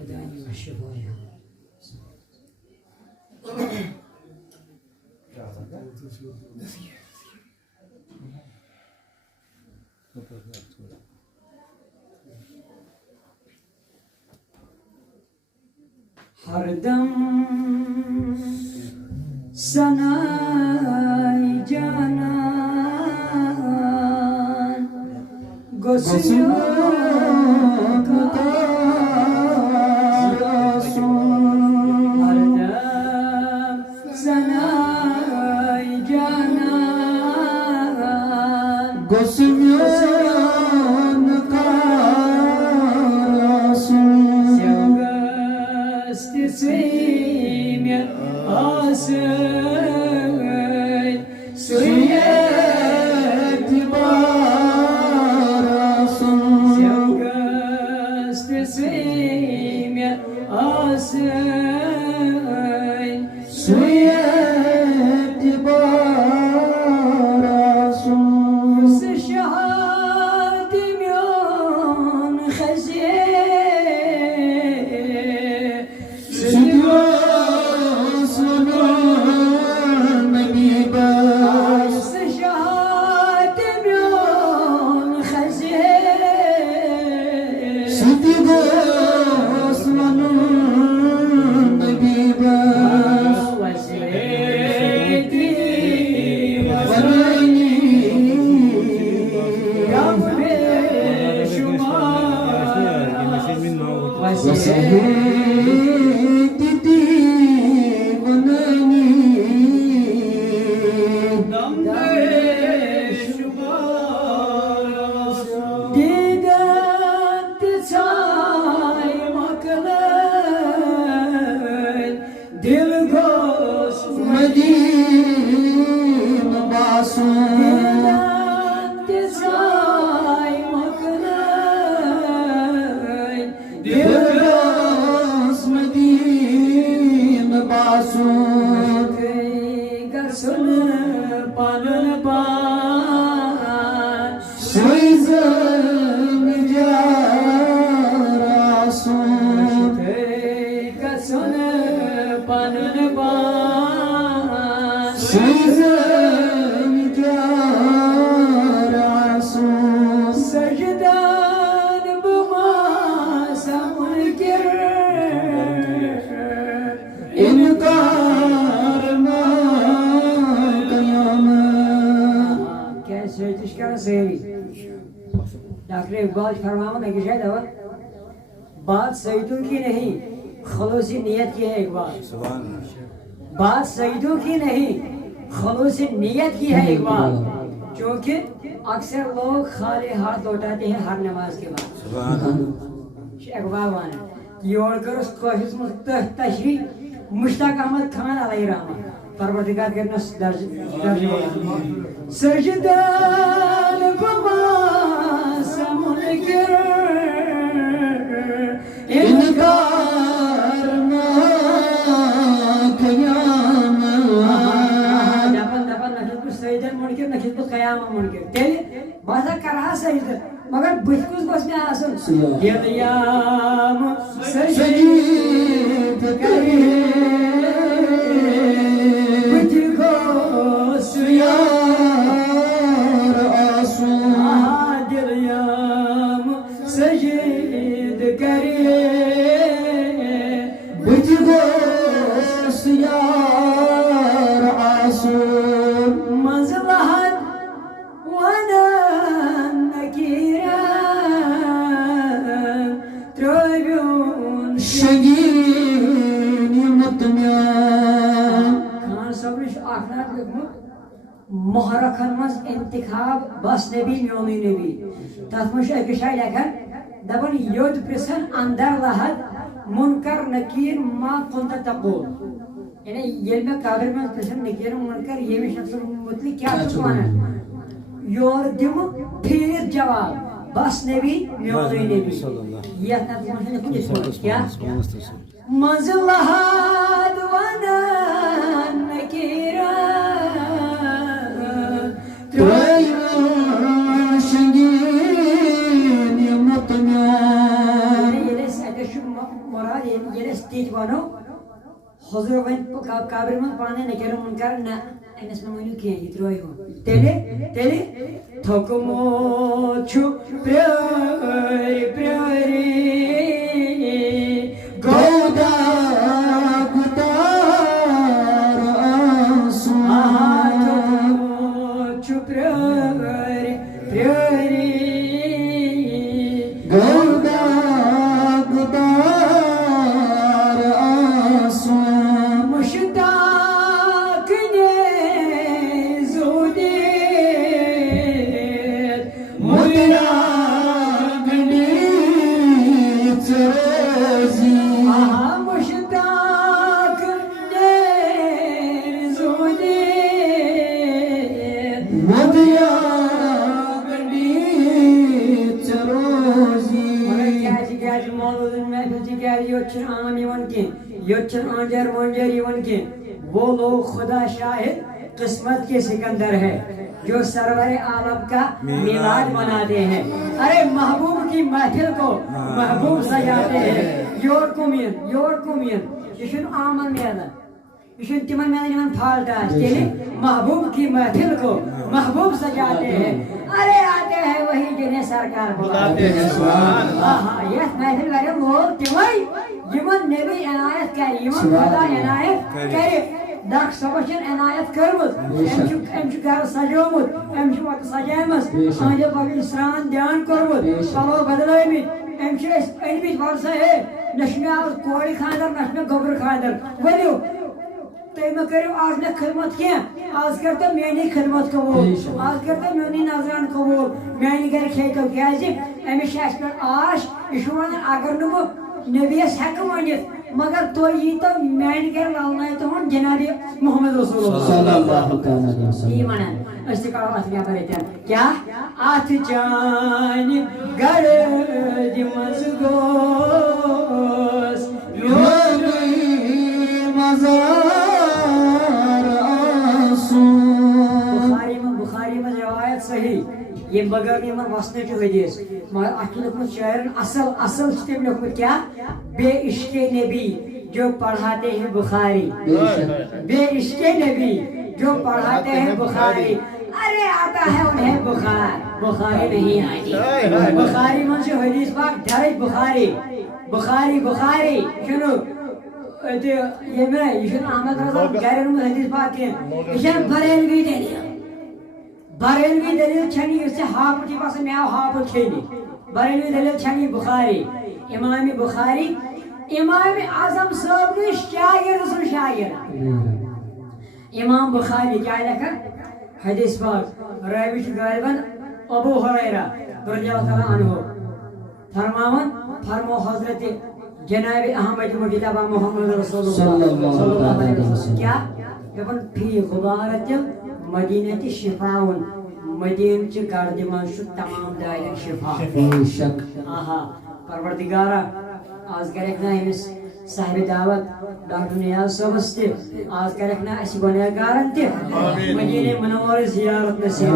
هداني والشفايا هردم سنای جانان گسیو डॉक्टर इकबाल फरमामा में कि शायद बात सईदों की नहीं खलूसी नियत की है इकबाल बात सईदों की नहीं खलूसी नियत की है इकबाल क्योंकि अक्सर लोग खाली हाथ लौटाते हैं हर नमाज के बाद इकबाल वाने योर करो कोशिश में तशरी मुश्ताक अहमद खान अलैहि रहमत परवरदिगार करना दर्ज सजदान मुनकर इनकार ना क़यामत दपन नखिल सजदन मुनकर नखिल क़यामत मुनकर तेल बाजा करहा सजद मगर बुझकुस बस में आसन क़याम सजद करे बुझको सुया महरखन मज इंतखाब बस नबी म्योनी नबी तथ मज अकशाय लेखन दबन योद प्रसन अंदर लहद मुनकर नकीर मा कुंत तक़ूल यानी ये में काबिर में प्रसन नकीर मुनकर ये में शख्स मुतलिक क्या छुपाना योर दिम फिर जवाब बस नबी म्योनी नबी ये तथ मज क्या मज लहद वना नकीरा मुराद ये स्टेज बनो हजर वन काबिर में पढ़ने न करो मुनकर न एनस में मनु किया इतरोई हो तेले तेले थोकमो छु प्यारे प्यारे गौदा गुतार आंसू थोकमो छु प्यारे प्यारे गौदा गुतार आंसू मुश्ताक ने ज़ुदेत मुदरा गनी चरोजी मुश्ताक ने ज़ुदेत मुदरा गनी चरोजी क्या मौलूद में क्या योचन आम इवन के योचन आंजर मंजर इवन के वो लोग खुदा शाहिद किस्मत के सिकंदर है जो सरवर आलम का मिलाद मनाते हैं। अरे महबूब की महफिल को महबूब सजाते हैं। योर कुमियन ये आमन मेला ये तिमन मेला निमन फालता तेरे महबूब की महफिल को महबूब सजाते हैं। अरे आते हैं वही जिन्हें सरकार बुलाते हैं। हाँ ये महफिल वाले लोग तिमन यमन नबी इनायत करे यमन खुदा इनायत करे दाख सबशन इनायत करमुत एमचु घर सजोमुत एमचु वत सजामस आजे बगल स्नान ध्यान करमुत पलो बदलायमित एमचु एनबित वर्षा है नशमे आज कोड़ी खानदार नशमे गोबर खानदार वलियो तय में करो आज ने खिदमत किया आज करते मेनी खिदमत कबूल आज करते मेनी नजरान कबूल मेनी घर खेतो क्या जी एमिश पर आश इशुमान अगर नुमो नबीस हक वनित मगर तो ये तो मैन कर लाना तो हम जनाब मोहम्मद रसूलुल्लाह सल्लल्लाहु अलैहि वसल्लम ये माना अस्तिकार असलिया पर क्या आठ जान गर दिमसगोस लोगी मजार आंसू बुखारी में रिवायत सही ये बगर में वसने जो हदीस मगर अखिल को शायर असल स्टेप में क्या बे इश्क़े नबी जो पढ़ाते हैं बुखारी बे इश्क़े नबी जो पढ़ाते हैं बुखारी। अरे आता है उन्हें बुखारी नहीं आती बुखारी में से हदीस पाक डायरेक्ट बुखारी सुनो ये मैं अहमद रजा गैर में हदीस पाक है ये बरेलवी दलील छनी इससे हाफ की पास में हाफ खेली बरेलवी दलील छनी बुखारी इमाम आजम साहब ने शायर इमाम बुखारी क्या लिखा हदीस पाक रावी गालिबन अबू हुरैरा रज़ियल्लाहु तआला अन्हु फरमाओ हजरत जनाब अहमद मुजतबा मोहम्मद रसूलुल्लाह सल्लल्लाहु अलैहि वसल्लम क्या यबन फी गुबारतिल मदीनति शिफाउन मदीन च गर्दिमान शु तमाम दायन शिफा बेशक आहा परवरदिगारा आज करना इस साहिब दावत डॉक्टर नियाज साहब से आज करना अस गुनहगारन ते मदीने मनवर जियारत नसीब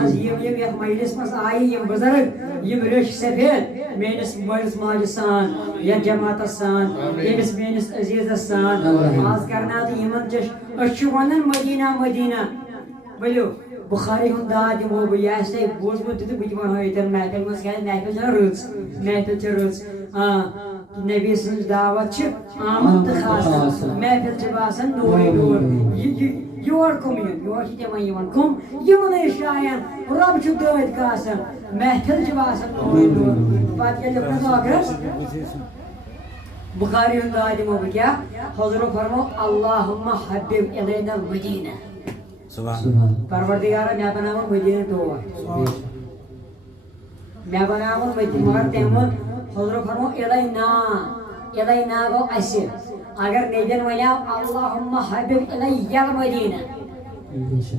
आज ये मजलिस मस आई ये बुजुर्ग ये रिश सफेद मेनिस मर्ज माज सान या जमात सान ये मेनिस अजीज सान आज करना तो यमन जश अछु वनन मदीना बोलो बुखारी हुंदा दिमो बयासे बोजबो ते बुजमान हो इधर महफिल मस गए महफिल रुच नबी सं दावत छ आमद खास महफिल छ बासन नूर योर कमियन योर छ तमन यमन कुम यमन शायन रब छ दौद कासन महफिल छ बासन नूर बात के जब अगर बुखारी हुंदा दिमो क्या हजरत फरमो अल्लाहुम्मा हब्बिब इलैना मदीना सुभान परवरदिगार मैं बनाऊं मदीना तो मैं बनाऊं मदीना मगर तेमन हजरत फरमो इलैना गो असिर अगर नेजन वया अल्लाहुम्मा हब्बिब इलैया मदीना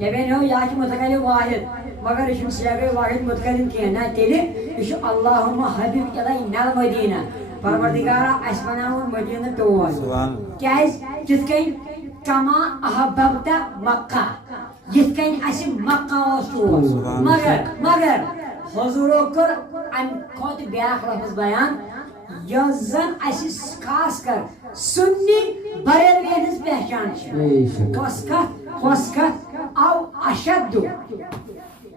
ये नो या कि मुतकल्लिम वाहिद मगर इस सियागे वाहिद मुतकल्लिम के ना तेले इस अल्लाहुम्मा हब्बिब इलैना मदीना परवरदिगार अस बनाऊं मदीना तो क्या जिसके कमा अहबबता मक्का जिसकन अस मक्का मगर हुजूरो कर अन खोत ब्याख लफ्ज बयान यन खास कर सुन्नी बरेलवियन हज पहचान कस आव अशद्दु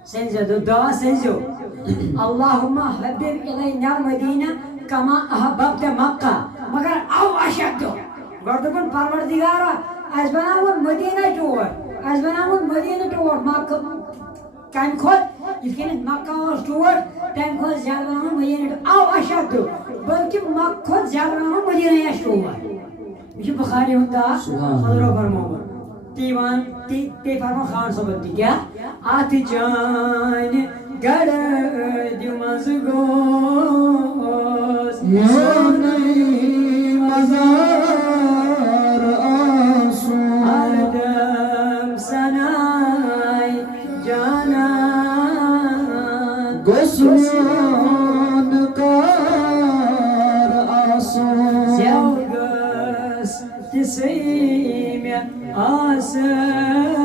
सेंजो दुआ सेंजो अल्लाहुम्मा हब्बिब इलैना मदीना कमा अहबब्त मक्का मगर आव अशद्दु गर्दबन परवरदिगारा आज बनावन मदीना टूर मक्का कम खोद यिन मक्का टूर तम खोद ज्यादा बनावन मदीना आव अशद्दु बल्कि मक्का खोद ज्यादा बनावन मदीना टूर ये बुखारी होता हजरो फरमाओ तीवान ती फरमा खान सोबत क्या आती जान गड़ दिमाग गोस मजार आंसू आदम सनाई जाना गोस्वान कार आंसू Seyme asıl